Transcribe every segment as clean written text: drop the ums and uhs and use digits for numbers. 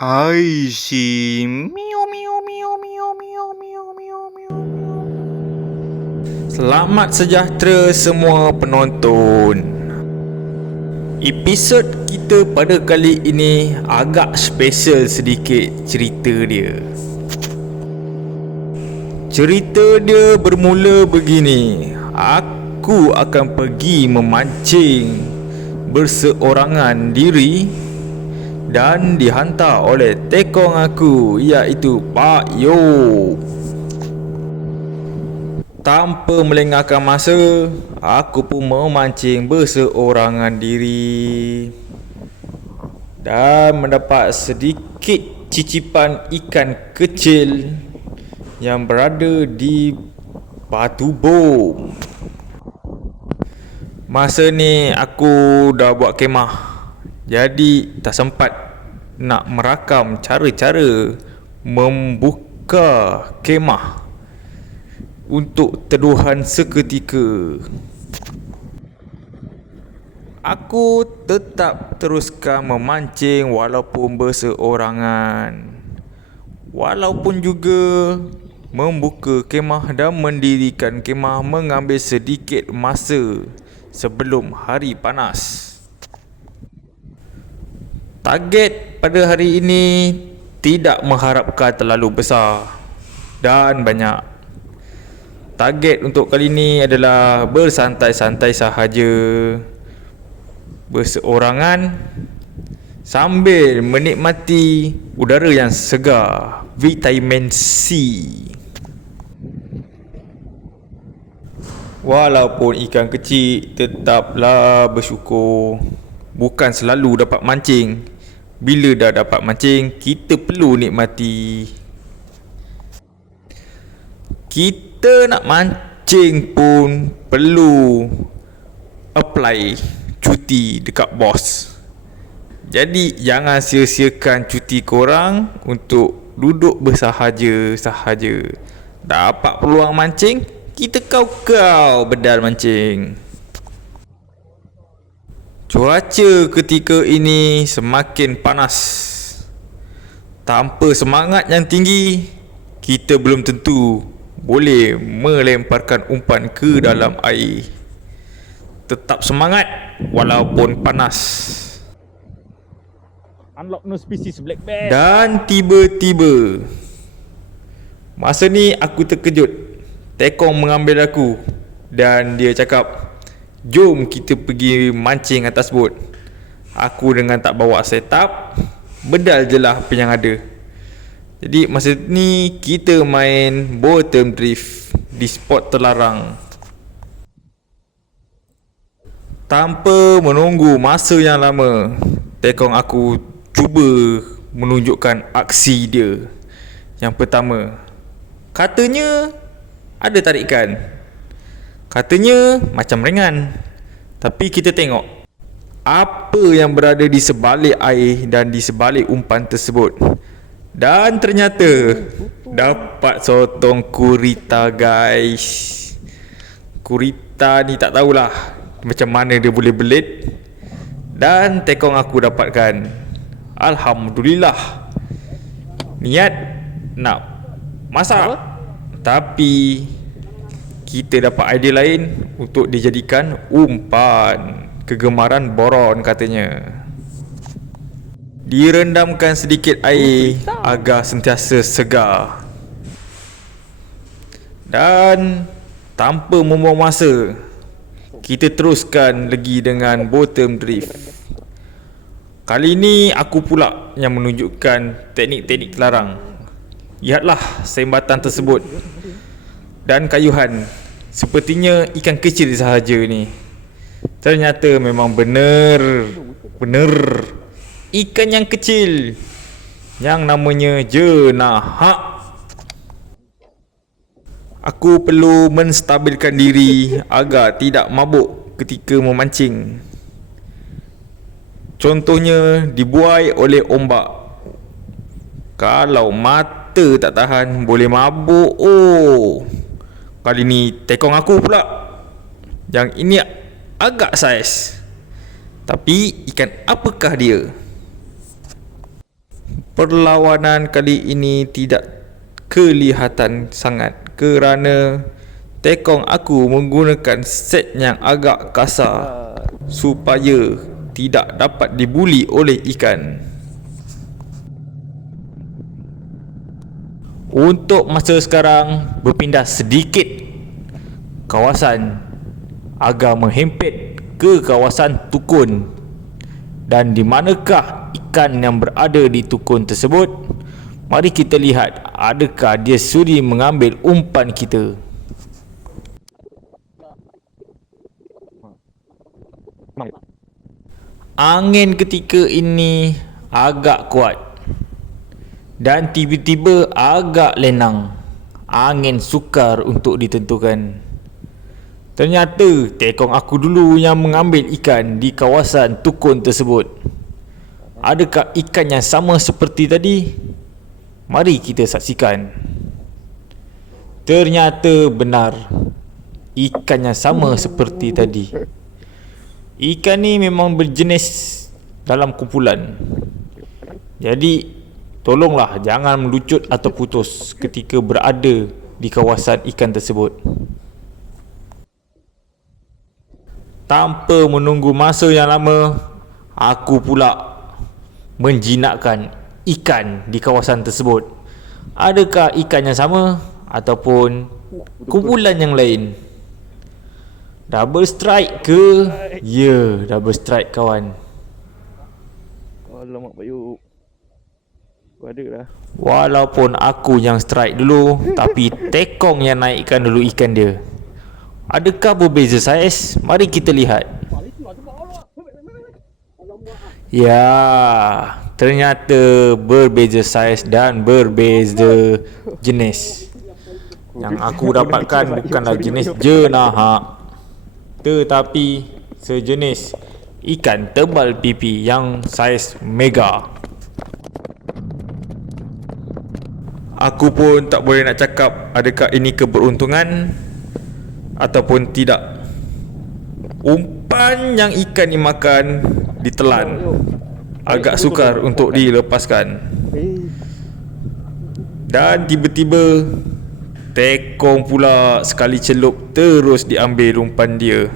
I see. Meow meow meow meow meow meow meow meow. Selamat sejahtera semua penonton. Episod kita pada kali ini agak special sedikit cerita dia. Cerita dia bermula begini. Aku akan pergi memancing berseorangan diri dan dihantar oleh tekong aku, iaitu Pak Yop. Tanpa melengahkan masa, aku pun memancing berseorangan diri dan mendapat sedikit cicipan ikan kecil yang berada di batu bom. Masa ni aku dah buat kemah, jadi tak sempat nak merakam cara-cara membuka kemah untuk teduhan seketika. Aku tetap teruskan memancing walaupun berseorangan. Walaupun juga membuka kemah dan mendirikan kemah mengambil sedikit masa sebelum hari panas. Target pada hari ini tidak mengharapkan terlalu besar dan banyak. Target untuk kali ini adalah bersantai-santai sahaja, berseorangan sambil menikmati udara yang segar, vitamin C. Walaupun ikan kecil, tetaplah bersyukur. Bukan selalu dapat mancing. Bila dah dapat mancing, kita perlu nikmati. Kita nak mancing pun perlu apply cuti dekat bos. Jadi jangan sia-siakan cuti korang untuk duduk bersahaja-sahaja. Dapat peluang mancing, kita kau-kau bedal mancing. Cuaca ketika ini semakin panas. Tanpa semangat yang tinggi, kita belum tentu boleh melemparkan umpan ke dalam air. Tetap semangat walaupun panas. Unlock no species black bear. Dan tiba-tiba, masa ni aku terkejut. Tekong mengambil aku dan dia cakap, "Jom kita pergi mancing atas bot." Aku dengan tak bawa setup, bedal je lah apa yang ada. Jadi masa ni kita main bottom drift di spot terlarang. Tanpa menunggu masa yang lama, tekong aku cuba menunjukkan aksi dia. Yang pertama, katanya ada tarikan. Katanya macam ringan. Tapi kita tengok apa yang berada di sebalik air dan di sebalik umpan tersebut. Dan ternyata dapat sotong kurita, guys. Kurita ni tak tahulah macam mana dia boleh belit. Dan tekong aku dapatkan. Alhamdulillah. Niat nak masak, tapi kita dapat idea lain untuk dijadikan umpan. Kegemaran boron katanya. Direndamkan sedikit air agar sentiasa segar. Dan tanpa membuang masa, kita teruskan lagi dengan bottom drift. Kali ini aku pula yang menunjukkan teknik-teknik terlarang. Lihatlah sembatan tersebut. Dan kayuhan, sepertinya ikan kecil sahaja ni. Ternyata memang benar ikan yang kecil yang namanya jenahak. Aku perlu menstabilkan diri agar tidak mabuk ketika memancing. Contohnya dibuai oleh ombak. Kalau mata tak tahan, boleh mabuk. Kali ni tekong aku pula. Yang ini agak saiz. Tapi ikan apakah dia? perlawanan kali ini tidak kelihatan sangat kerana tekong aku menggunakan set yang agak kasar supaya tidak dapat dibuli oleh ikan. Untuk masa sekarang berpindah sedikit kawasan agak menghempit ke kawasan tukun. Dan di manakah ikan yang berada di tukun tersebut? Mari kita lihat adakah dia sudi mengambil umpan kita. Angin ketika ini agak kuat dan tiba-tiba agak lenang. Angin sukar untuk ditentukan. Ternyata tekong aku dulu yang mengambil ikan di kawasan tukun tersebut. Adakah ikan yang sama seperti tadi? Mari kita saksikan. Ternyata benar, ikan yang sama seperti tadi. Ikan ni memang berjenis dalam kumpulan. Jadi tolonglah jangan melucut atau putus ketika berada di kawasan ikan tersebut. Tanpa menunggu masa yang lama, aku pula menjinakkan ikan di kawasan tersebut. Adakah ikan yang sama ataupun kumpulan yang lain? Double strike ke? Ya, double strike kawan. Alamak Bayu. Ada lah. Walaupun aku yang strike dulu, tapi tekong yang naikkan dulu ikan dia. Adakah berbeza saiz? Mari kita lihat. Ya, ternyata berbeza saiz dan berbeza jenis. Yang aku dapatkan bukanlah jenis jenahak, tetapi sejenis ikan tebal pipi yang saiz mega. Aku pun tak boleh nak cakap adakah ini keberuntungan ataupun tidak. Umpan yang ikan ni makan ditelan, agak sukar untuk dilepaskan. Dan tiba-tiba tekong pula sekali celup terus diambil umpan dia.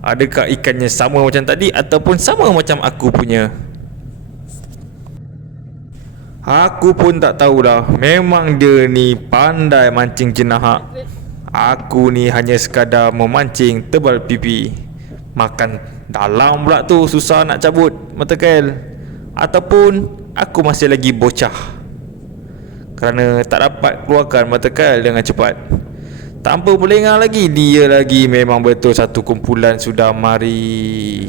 Adakah ikannya sama macam tadi ataupun sama macam aku punya? Aku pun tak tahulah. Memang dia ni pandai mancing jenahak. Aku ni hanya sekadar memancing tebal pipi. Makan dalam pula tu susah nak cabut mata kail. Ataupun aku masih lagi bocah kerana tak dapat keluarkan mata kail dengan cepat. Tanpa berlengah lagi, dia lagi memang betul satu kumpulan sudah mari.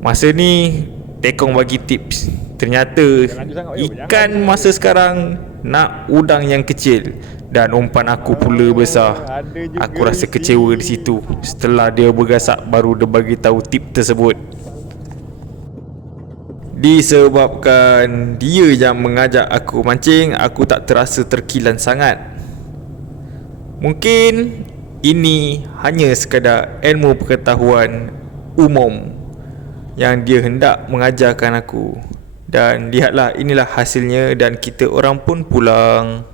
Masa ni tekong bagi tips. Ternyata ikan masa sekarang nak udang yang kecil dan umpan aku pula besar. Aku rasa kecewa di situ. Setelah dia bergasak baru dia bagi tahu tip tersebut. Disebabkan dia yang mengajak aku mancing, aku tak terasa terkilan sangat. Mungkin ini hanya sekadar ilmu pengetahuan umum yang dia hendak mengajarkan aku. Dan lihatlah, inilah hasilnya dan kita orang pun pulang.